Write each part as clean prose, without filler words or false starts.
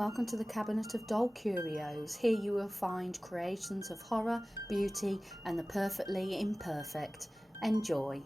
welcome to the Cabinet of Doll Curios. Here you will find creations of horror, beauty and the perfectly imperfect. Enjoy.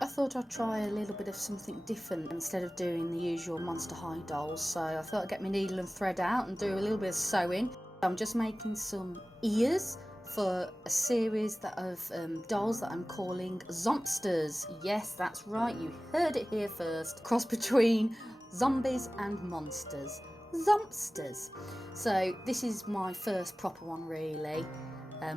I thought I'd try a little bit of something different instead of doing the usual Monster High dolls, so I thought I'd get my needle and thread out and do a little bit of sewing. I'm just making some ears for a series of dolls that I'm calling Zomsters. Yes, that's right, you heard it here first. Cross between zombies and monsters. Zomsters. So this is my first proper one really.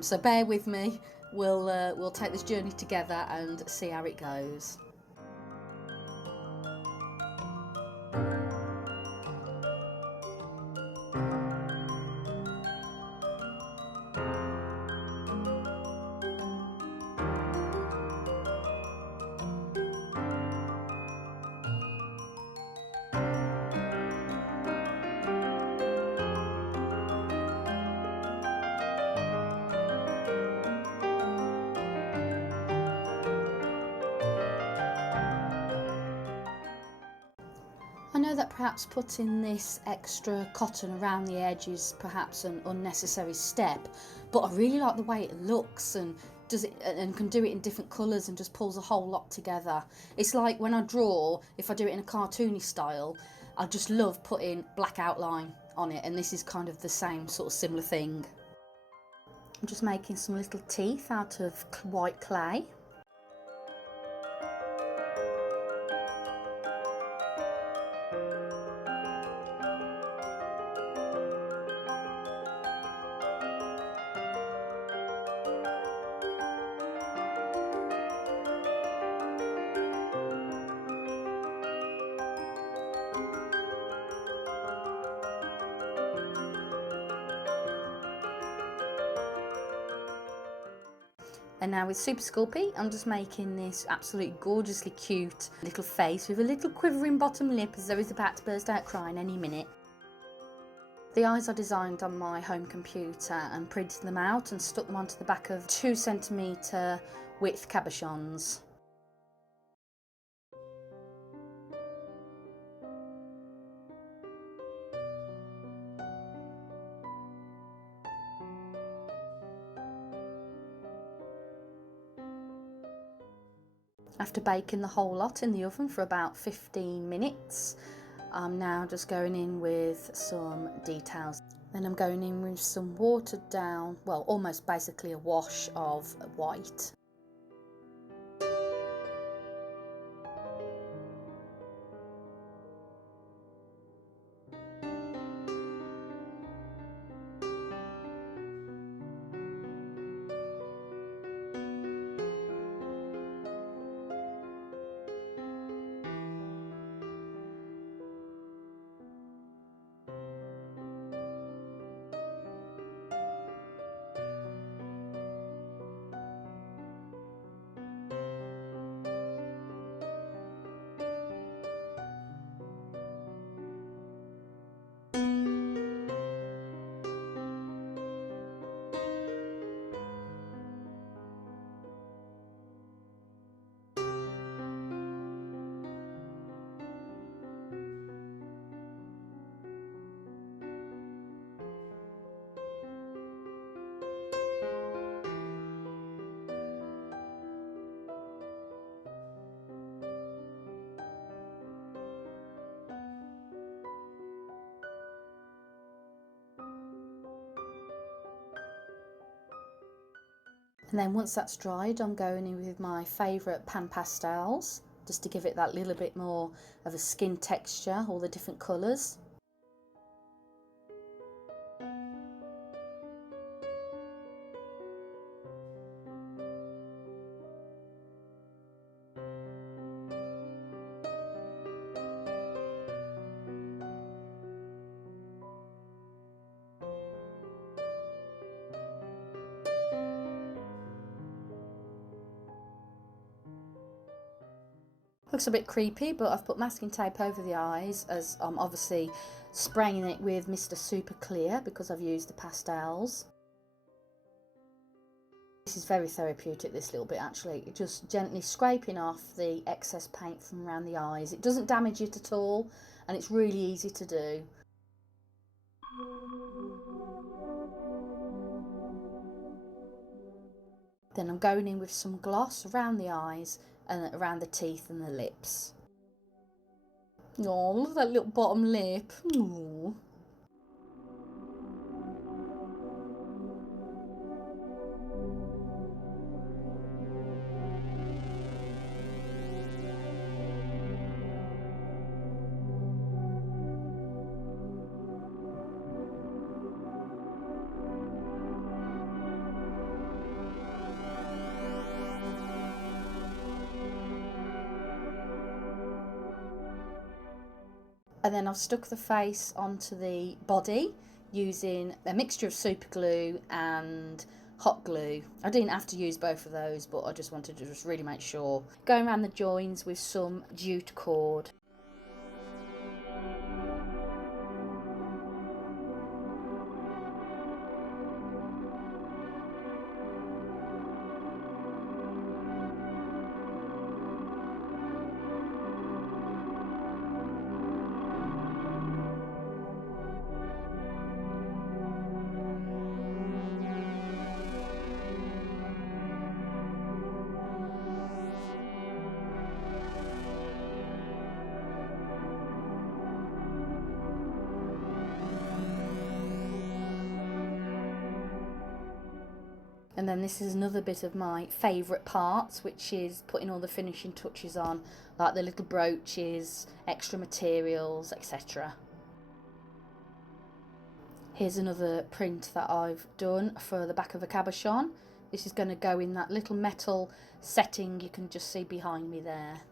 So bear with me. We'll take this journey together and see how it goes. I know that perhaps putting this extra cotton around the edge is perhaps an unnecessary step, but I really like the way it looks and does it and can do it in different colours and just pulls a whole lot together. It's like when I draw, if I do it in a cartoony style, I just love putting black outline on it, and this is kind of the same sort of similar thing. I'm just making some little teeth out of white clay. And now with Super Sculpey, I'm just making this absolutely gorgeously cute little face with a little quivering bottom lip as though he's about to burst out crying any minute. The eyes I designed on my home computer and printed them out and stuck them onto the back of 2cm width Cabachons. After baking the whole lot in the oven for about 15 minutes, I'm now just going in with some details. Then I'm going in with some watered down, well, almost basically a wash of white. And then once that's dried, I'm going in with my favourite Panpastels, just to give it that little bit more of a skin texture, all the different colours. Looks a bit creepy, but I've put masking tape over the eyes as I'm obviously spraying it with Mr. Super Clear because I've used the pastels. This is very therapeutic, this little bit actually. Just gently scraping off the excess paint from around the eyes. It doesn't damage it at all, and it's really easy to do. Then I'm going in with some gloss around the eyes and around the teeth and the lips. Oh, look at that little bottom lip. Aww. And then I've stuck the face onto the body using a mixture of super glue and hot glue. I didn't have to use both of those, but I just wanted to just really make sure. Going around the joins with some jute cord. And then this is another bit of my favourite parts, which is putting all the finishing touches on, like the little brooches, extra materials, etc. Here's another print that I've done for the back of a cabochon. This is going to go in that little metal setting you can just see behind me there.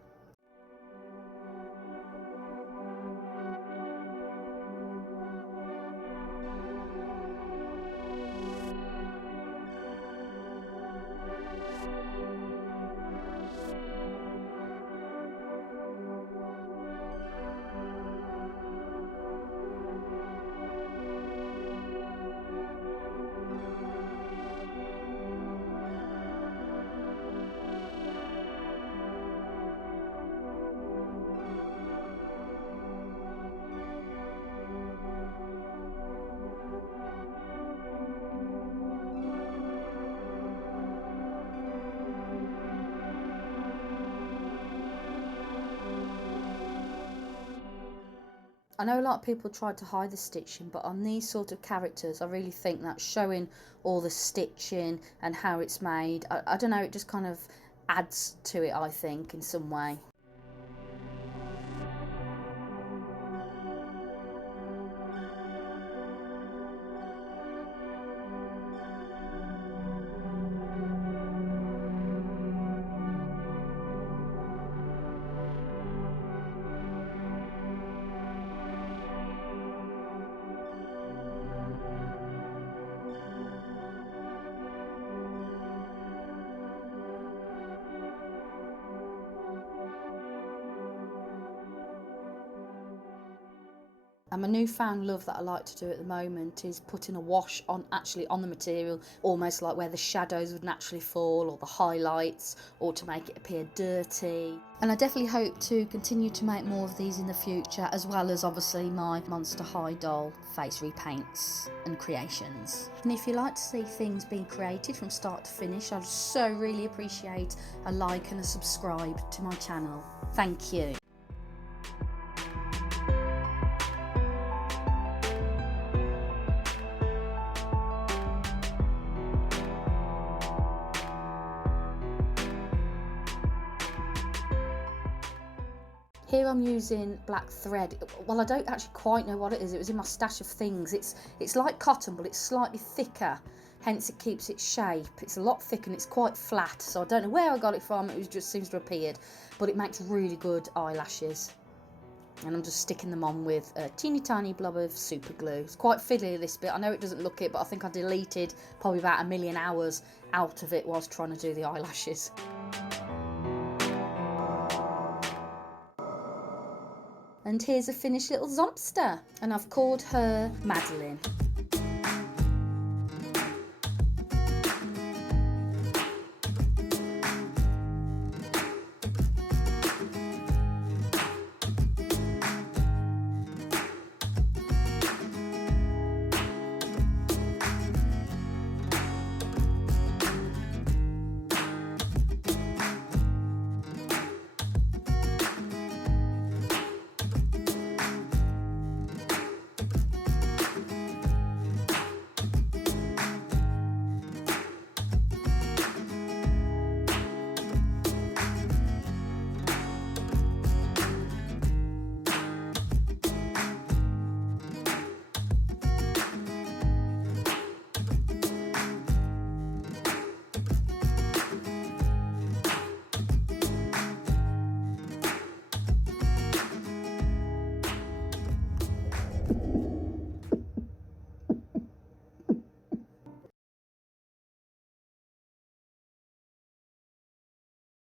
I know a lot of people tried to hide the stitching, but on these sort of characters I really think that showing all the stitching and how it's made, I don't know, it just kind of adds to it, I think, in some way. And my newfound love that I like to do at the moment is putting a wash on, actually on the material, almost like where the shadows would naturally fall, or the highlights, or to make it appear dirty. And I definitely hope to continue to make more of these in the future, as well as obviously my Monster High doll face repaints and creations. And if you like to see things being created from start to finish, I'd so really appreciate a like and a subscribe to my channel. Thank you. Here I'm using black thread. Well, I don't actually quite know what it is. It was in my stash of things. It's like cotton, but it's slightly thicker, hence it keeps its shape. It's a lot thicker and it's quite flat, so I don't know where I got it from. It just seems to have appeared, but it makes really good eyelashes. And I'm just sticking them on with a teeny tiny blob of super glue. It's quite fiddly, this bit. I know it doesn't look it, but I think I deleted probably about 1,000,000 hours out of it whilst trying to do the eyelashes. And here's a finished little Zomster, and I've called her Madeline.